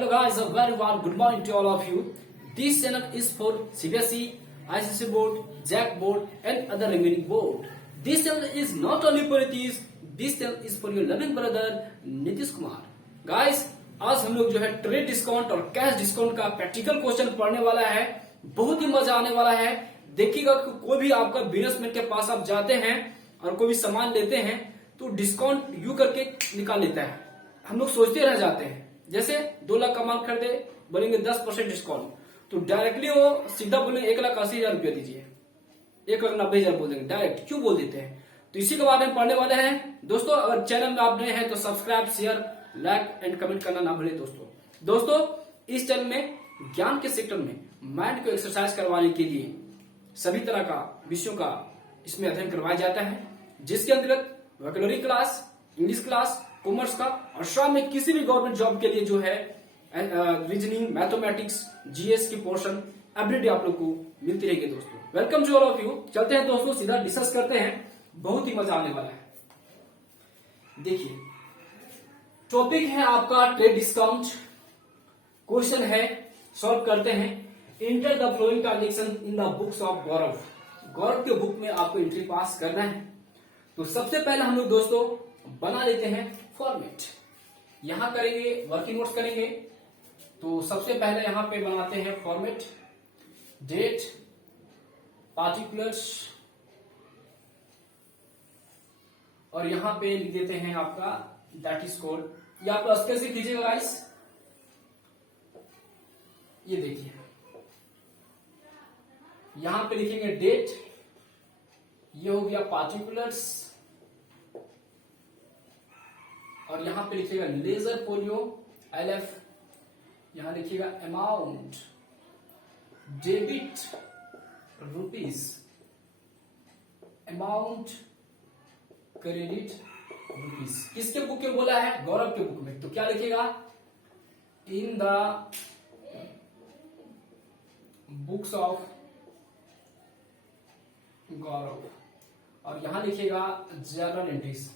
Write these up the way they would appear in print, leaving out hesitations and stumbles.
Hello guys, a very warm good morning to all of you. This channel is for CBSE, ICC board, JAC board and other remaining board. This channel is not only for this channel is for your loving brother Nitish Kumar. Guys, आज हम लोग जो है trade discount और cash discount का practical question पढ़ने वाला है. बहुत ही मजा आने वाला है. देखिएगा कोई भी आपका बिजनेसमैन के पास आप जाते हैं और कोई भी सामान लेते हैं तो डिस्काउंट यू करके निकाल लेता है. हम लोग सोचते रह जाते हैं, जैसे 2 लाख का माल खरीदे बोलेंगे 10% डिस्काउंट, तो डायरेक्टली वो सीधा बोलेंगे 1,80,000 रुपया दीजिए, 1,90,000 बोल देंगे. डायरेक्ट क्यों बोल देते हैं? तो इसी के बारे में पढ़ने वाले हैं दोस्तों. अगर चैनल में आप नए हैं तो subscribe, share, like and comment करना ना भूलें दोस्तों. इस चैनल में ज्ञान के सेक्टर में माइंड को एक्सरसाइज करवाने के लिए सभी तरह का विषयों का इसमें अध्ययन करवाया जाता है, जिसके अंतर्गत vocabulary class, English class, commerce का और शाम में किसी भी गवर्नमेंट जॉब के लिए जो है रीजनिंग, मैथमेटिक्स, जीएस की पोर्शन एवरीडे आप लोग को मिलती रहेगी दोस्तों. Welcome to all of you. चलते हैं दोस्तों, सीधा डिस्कस करते हैं. बहुत ही मजा आने वाला है. देखिए, टॉपिक है आपका ट्रेड डिस्काउंट. क्वेश्चन है, सॉल्व करते हैं. Enter the following transaction in the books of Gaurav. Gaurav के बुक में आपको एंट्री पास करना है. तो सबसे पहले हम लोग दोस्तों बना लेते हैं फॉर्मेट. यहां करेंगे वर्किंग नोट्स करेंगे. तो सबसे पहले यहां पे बनाते हैं फॉर्मेट. डेट, पार्टिकुलर्स और यहां पे लिख देते हैं आपका दैट इज कोड. ये आप लोग कैसे कीजिएगा गाइस, ये देखिए यहां पे लिखेंगे डेट, ये हो गया पार्टिकुलर्स और यहां पे लिखिएगा लेजर पोलियो LF. यहां लिखिएगा amount, debit rupees, amount credit rupees. किसके बुक में बोला है? गौरव के बुक में. तो क्या लिखिएगा? इन द बुक्स ऑफ गौरव. और यहां लिखिएगा जर्नल एंट्रीज.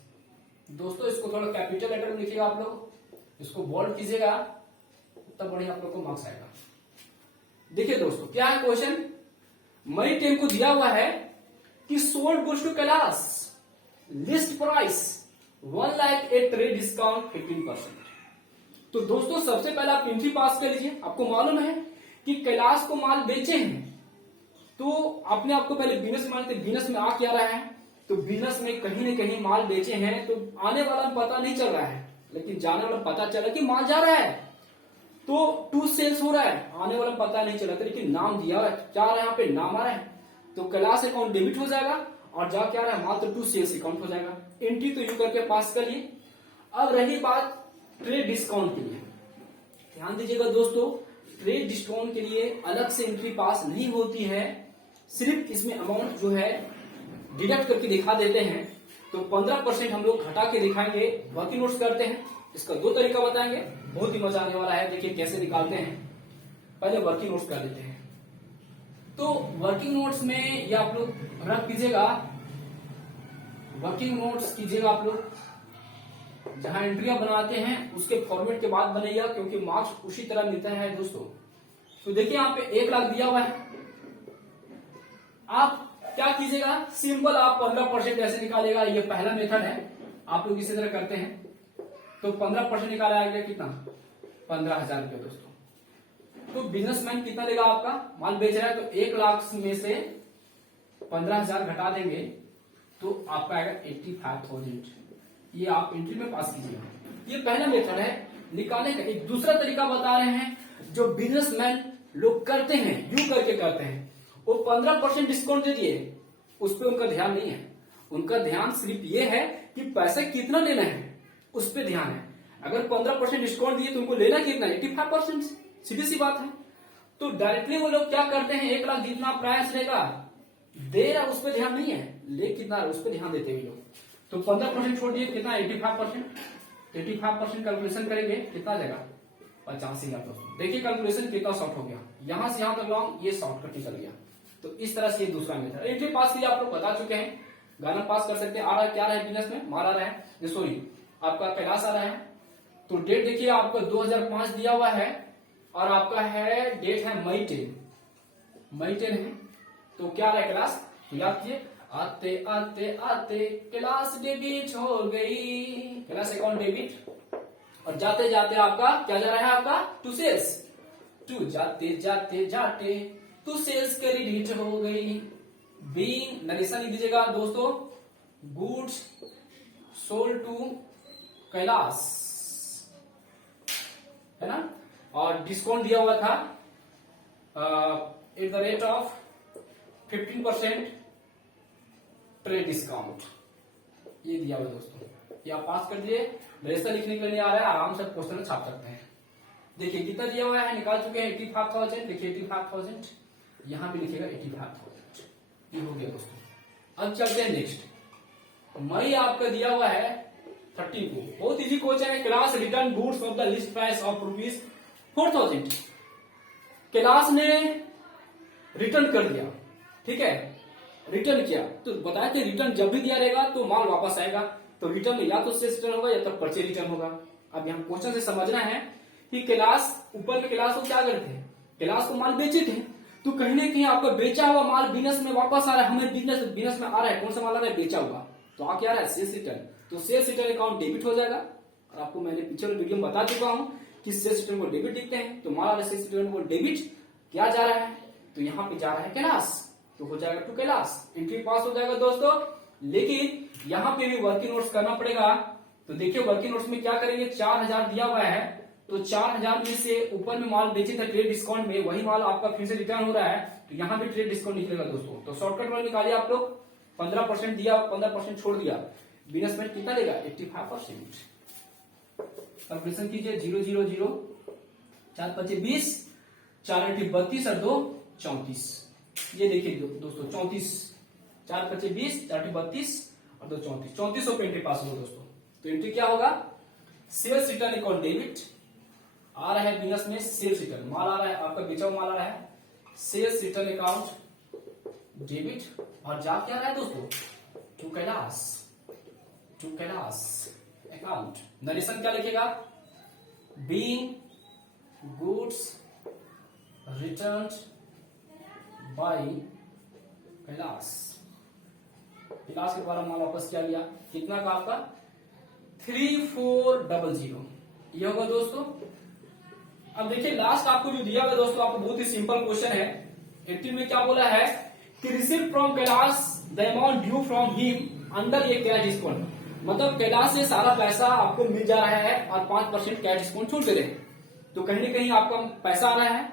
दोस्तों इसको थोड़ा कैपिटल लेटर में लिखिएगा आप लोग, इसको बोल्ड कीजिएगा, तब बढ़िया आप लोग को मार्क्स आएगा. देखिए दोस्तों क्या है क्वेश्चन. मनी टेम को दिया हुआ है कि sold goods to Kailash, list price 1 lakh a trade discount 15%. तो दोस्तों सबसे पहले आप एंट्री पास कर लीजिए. आपको मालूम है कि कैलाश को माल बेचे हैं, तो अपने आप को पहले बिजनेस मानते. बिजनेस में आ क्या रहा है? तो बिजनेस में कहीं न कहीं माल बेचे हैं, तो आने वाला पता नहीं चल रहा है, लेकिन जाने वाला पता चला कि माल जा रहा है, तो टू सेल्स हो रहा है. आने वाला पता नहीं चला, तो लेकिन नाम दिया है, क्या आ रहा है यहाँ पे? नाम आ रहा है. तो कैलाश अकाउंट डेबिट हो जाएगा और जा क्या रहा है? माल तो टू सेल्स अकाउंट हो जाएगा. एंट्री तो यू करके पास करिए. अब रही बात ट्रेड डिस्काउंट के लिए, ध्यान दीजिएगा दोस्तों. ट्रेड डिस्काउंट के लिए अलग से एंट्री पास नहीं होती है, सिर्फ इसमें अमाउंट जो है डिडक्ट करके दिखा देते हैं. तो 15% हम लोग घटा के दिखाएंगे. वर्किंग नोट्स करते हैं. इसका 2 तरीका बताएंगे, बहुत ही मजा आने वाला है. देखिए कैसे निकालते हैं. पहले वर्किंग नोट्स कर लेते हैं. तो वर्किंग नोट्स में ये आप लोग रख दीजिएगा. वर्किंग नोट्स कीजिएगा आप लोग. जहां एंट्रियां बनाते हैं उसके फॉर्मेट के बाद बनेगा, क्योंकि मार्क्स उसी तरह मिलता है दोस्तों. तो देखिए यहाँ पे 1 लाख दिया हुआ है. आप क्या कीजिएगा? सिंपल आप 15% ऐसे निकालेगा. ये पहला मेथड है, आप लोग इसी तरह करते हैं. तो 15% निकाला आएगा कितना? 15,000 रुपये दोस्तों. तो बिजनेसमैन कितना लेगा? आपका माल बेच रहा है तो 1 लाख में से 15,000 घटा देंगे तो आपका आएगा 85,000. ये आप एंट्री में पास कीजिएगा. ये पहला मेथड है निकालने का. एक दूसरा तरीका बता रहे हैं जो बिजनेसमैन लोग करते हैं, यू करके करते हैं. वो 15% डिस्काउंट दे दिए, उस पर उनका ध्यान नहीं है. उनका ध्यान सिर्फ ये है कि पैसे कितना लेना है, उस पर ध्यान है. अगर 15% डिस्काउंट दिए तो उनको लेना कितना? 85%. सीधी सी बात है. तो डायरेक्टली वो लोग क्या करते हैं, 1 लाख जितना प्राइस रहेगा दे रहा, उस पर ध्यान नहीं है. ले कितना उस पर ध्यान देते हैं लोग. तो 15% छोड़ दिए, कितना? 85%. 85% कैलकुलेशन करेंगे, कितना जाएगा? 85,000. देखिए कैलकुलेशन कितना शॉर्ट हो गया. यहां से यहां तक लॉन्ग, ये शॉर्ट कट चल गया. तो इस तरह से दूसरा मेथड. एंट्री पास के लिए आप लोग बता चुके हैं. गाना पास कर सकते हैं. आ रहा है क्या रहा है बिजनेस में? मार आ रहा है, सॉरी आपका कैलाश आ रहा है. तो डेट देखिए आपका 2005 दिया हुआ है और आपका है डेट है मई 10 है। तो क्या रहा क्लास, तो याद कीजिए, आते आते आते क्लास डेबिट हो गई, क्लास अकाउंट डेबिट। और जाते जाते आपका क्या जा रहा है, आपका टू सेल्स, टू जाते जाते जाते टू सेल्स क्रेडिट हो गई। बीइंग नरेशन लिख दीजिएगा दोस्तों, गुड्स सोल्ड टू कैलाश, है ना। और डिस्काउंट दिया हुआ था at the rate of 15% trade discount, ये दिया हुआ दोस्तों। ये आप पास कर दिए, नरेशन लिखने के लिए आ रहा है, आराम से क्वेश्चन में छाप सकते हैं। देखिए कितना दिया हुआ है, निकाल चुके हैं 85,000, देखिए 85,000, यहां भी लिखिएगा 85,000, ये हो गया दोस्तों। अब चलते हैं नेक्स्ट, मई आपका दिया हुआ है 30 को, बहुत इजी क्वेश्चन है। Class return goods of the list price of ₹4,000, class ने रिटर्न कर दिया, ठीक है, रिटर्न किया, तो बताया कि रिटर्न जब भी दिया रहेगा तो माल वापस आएगा, तो रिटर्न या तो सेल्स रिटर्न होगा या तो परचेज रिटर्न होगा। अब यहाँ क्वेश्चन से समझना है कि क्लास, ऊपर में क्लास को क्या करते हैं, क्लास को माल बेचे थे, तो कहीं ना कहीं आपका बेचा हुआ माल बिजनेस में वापस आ रहा है, हमें बिजनेस में आ रहा है, कौन सा माल आ रहा है, बेचा हुआ, तो आ क्या रहा है, सेल्स रिटर्न। तो सेल्स रिटर्न अकाउंट डेबिट हो जाएगा। और आपको मैंने पिछले वीडियो में बता चुका हूं कि सेल्स रिटर्न को डेबिट लिखते हैं, तो माल वाले सेल्स रिटर्न को डेबिट क्या जा रहा है, तो यहाँ पे जा रहा है कैलाश, तो हो जाएगा टू कैलाश, एंट्री पास हो जाएगा दोस्तों। लेकिन यहाँ पे भी वर्किंग नोट्स करना पड़ेगा। तो देखिए वर्किंग नोट्स में क्या करेंगे, 4,000 दिया हुआ है, तो 4,000 में से ऊपर में माल बेचे थे ट्रेड डिस्काउंट में, वही माल आपका फिर से रिटर्न हो रहा है, तो यहाँ भी ट्रेड डिस्काउंट निकलेगा दोस्तों। तो शॉर्टकट में निकालिए आप लोग, 15% दिया, 15% छोड़ दिया, बिजनेस में कितना देगा, 85%। कैलकुलेशन कीजिए, 0 0 0, 4 5 20, 4 8 32 और 2 34, ये देखिए दोस्तों 34, 4 5 20, 4 8 32 और 2 34, 3400 पे एंट्री पास होगा दोस्तों। तो एंट्री क्या होगा, सेल्स रिटर्न अकाउंट डेबिट आ रहा है बिजनेस में, सेल्स रिटर्न माल आ रहा है, आपका बेचा हुआ माल आ रहा है, सेल्स रिटर्न अकाउंट डेबिट, और जा क्या रहा है दोस्तों, टू कैलाश अकाउंट। नरेशन क्या लिखेगा, being goods returned by Kailash, Kailash के द्वारा माल वापस किया गया, कितना का आपका 3400, ये होगा दोस्तों। अब देखिए लास्ट आपको जो दिया हुआ दोस्तों, आपको बहुत ही सिंपल क्वेश्चन है। 80 में क्या बोला है कि receive from Kailash the amount due from him under ये कैश डिस्काउंट, मतलब कैलाश से सारा पैसा आपको मिल जा रहा है और 5% कैश डिस्काउंट छूट दे रहे हैं, तो कहीं ना कहीं आपका पैसा आ रहा है,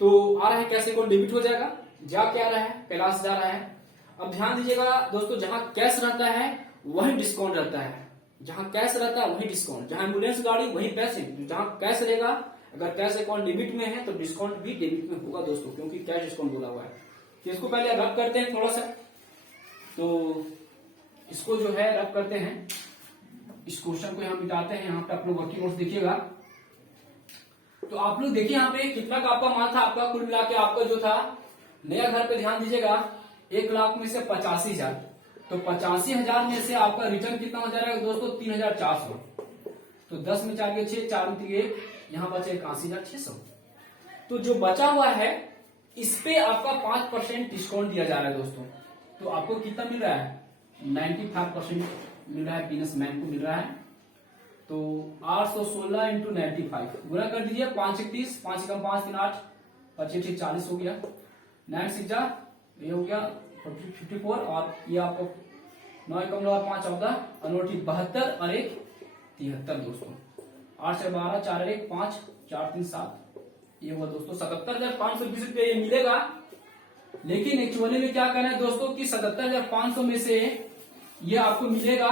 तो आ रहा है कैश अकाउंट डेबिट हो जाएगा, जा क्या आ रहा है, कैलाश जा रहा है। अब ध्यान दीजिएगा दोस्तों, जहां कैश रहता है वही डिस्काउंट रहता है, जहां कैश रहता है वही डिस्काउंट, जहां एम्बुलेंस गाड़ी वही पैसे, जहां कैश रहेगा, अगर कैश अकाउंट डेबिट में है तो डिस्काउंट भी डेबिट में होगा दोस्तों, क्योंकि कैश डिस्काउंट बोला हुआ है। तो इसको पहले रब करते हैं थोड़ा सा, तो इसको जो है रब करते हैं, इस क्वेश्चन को यहाँ मिटाते हैं, यहाँ पे आप लोग वर्किंग नोट्स देखिएगा। तो आप लोग देखिए यहाँ पे कितना का आपका माल था, आपका कुल मिला के आपका जो था नया घर पे, ध्यान दीजिएगा 1 लाख में से 85,000, तो 85,000 में से आपका रिटर्न कितना हो जाएगा दोस्तों, 3,400, तो 10 में 4 के 6, 4 में 1, यहाँ बचे 81,600। तो जो बचा हुआ है इस पे आपका 5% डिस्काउंट दिया जा रहा है दोस्तों, तो आपको कितना मिल रहा है, 95% मिल रहा है, बिजनेसमैन को मिल रहा है। तो 816 इंटू 95 गुना कर दीजिए, 5 31, 5 कम 5 3 8, 25 40 हो गया, 9 6 ये हो गया 54, और ये आपको 9 कम 9 5 14, अनोटी 72 और 1 73 दोस्तों, 8 से 12, 4 1 5, 4 3 7, ये हुआ दोस्तों 77,520 रुपये ये मिलेगा। लेकिन एक्चुअली में क्या करना है दोस्तों कि 77,500 में से ये आपको मिलेगा,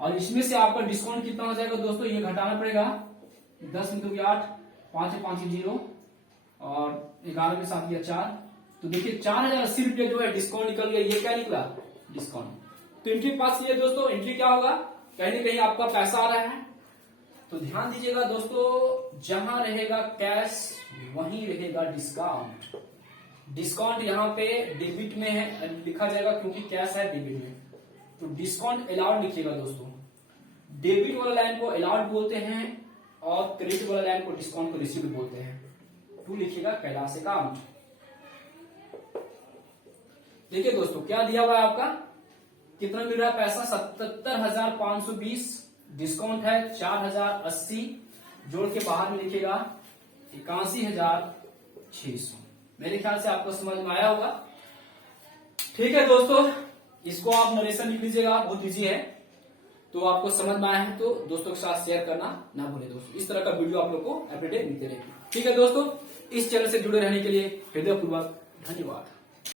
और इसमें से आपका डिस्काउंट कितना हो जाएगा दोस्तों, ये घटाना पड़ेगा, 10 में 2 8, 5 से 5 0, और 11 के साथ दिया 4, तो देखिए 4,080 रुपये जो है डिस्काउंट निकल गया, ये क्या निकला, डिस्काउंट। तो एंट्री पास किया दोस्तों, एंट्री क्या होगा, कहीं ना कहीं आपका पैसा आ रहा है। तो ध्यान दीजिएगा दोस्तों, जहां रहेगा कैश वहीं रहेगा डिस्काउंट, डिस्काउंट यहाँ पे डेबिट में है लिखा जाएगा, क्योंकि कैश है डेबिट में, तो डिस्काउंट अलाउड लिखिएगा दोस्तों। डेबिट वाला लाइन को अलाउड बोलते हैं, और क्रेडिट वाला लाइन को डिस्काउंट को रिसीव्ड बोलते हैं। टू लिखिएगा कैलाश अकाउंट। देखिए दोस्तों क्या दिया हुआ है आपका, कितना मिल रहा है पैसा, 77,520, डिस्काउंट है 4,080, जोड़ के बाहर में लिखिएगा 81,600। मेरे ख्याल से आपको समझ में आया होगा। ठीक है दोस्तों, इसको आप नरेशन लिख लीजिएगा, बहुत इजी है। तो आपको समझ में आया है तो दोस्तों के साथ शेयर करना ना भूलें दोस्तों। इस तरह का वीडियो आप लोग को एवरीडे मिलते रहेगी। ठीक है दोस्तों, इस चैनल से जुड़े रहने के लिए हृदयपूर्वक धन्यवाद।